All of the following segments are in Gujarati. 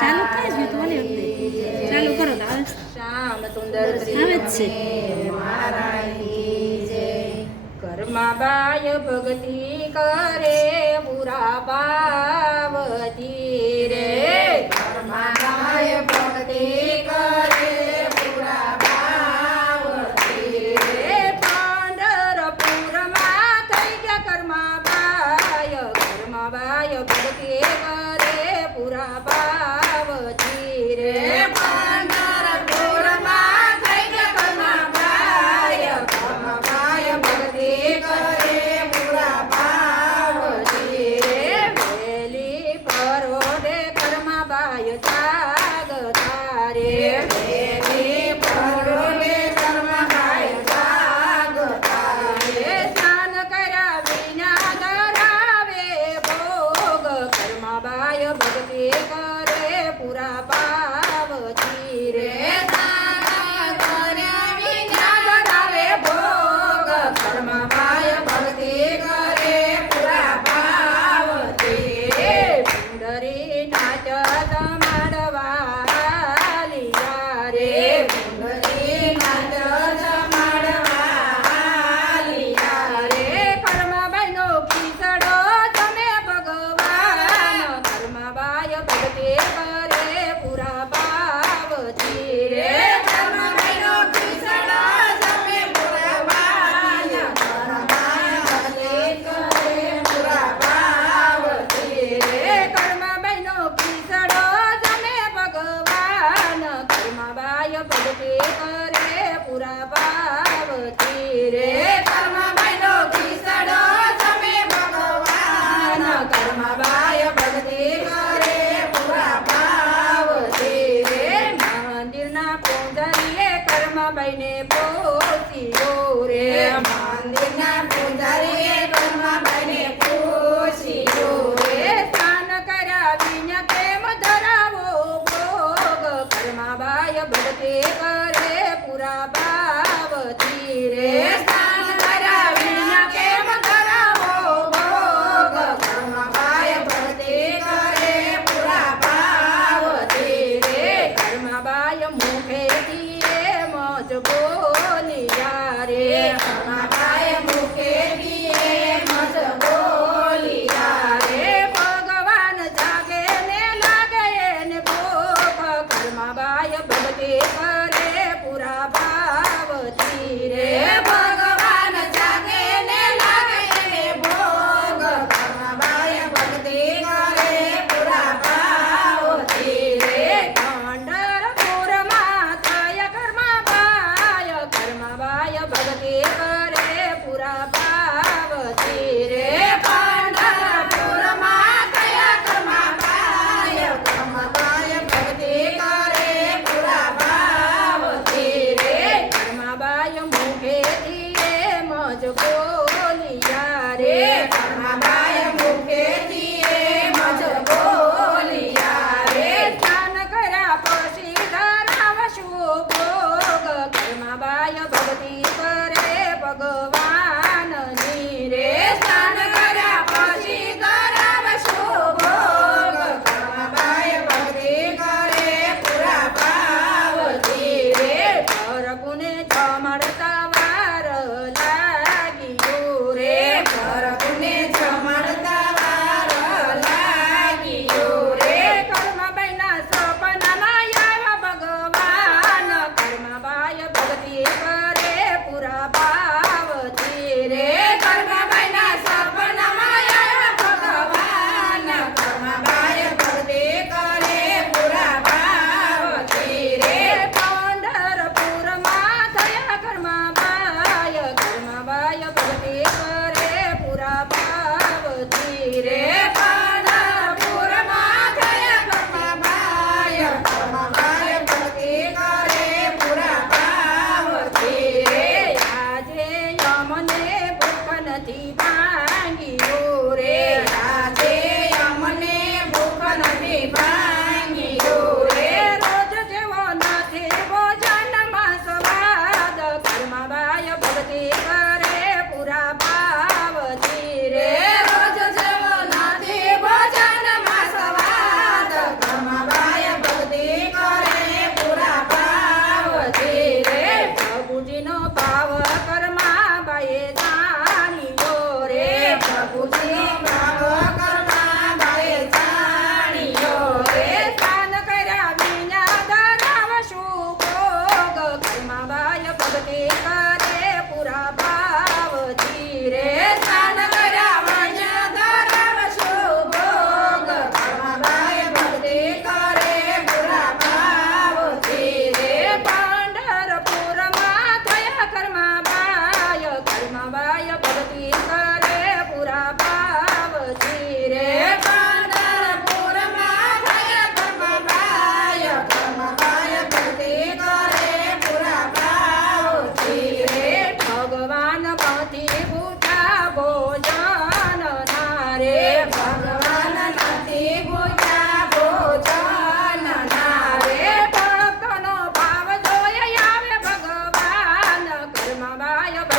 ચાલુ થાય છે તો ઓલી વખતે ચાલુ કરો છે. ઘરમાં બાય ભક્તિ કરે પૂરા બા 有别的碟吗 पढ़ते परे पूरा yeah.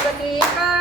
วัสดีค่ะ